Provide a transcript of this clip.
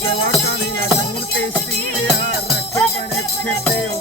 ਜਵਾਕਾਂ ਦੀ ਨਾ ਜਮੂਰ ਤੇ रखे ਰੱਖੇ ਬਣੇ हो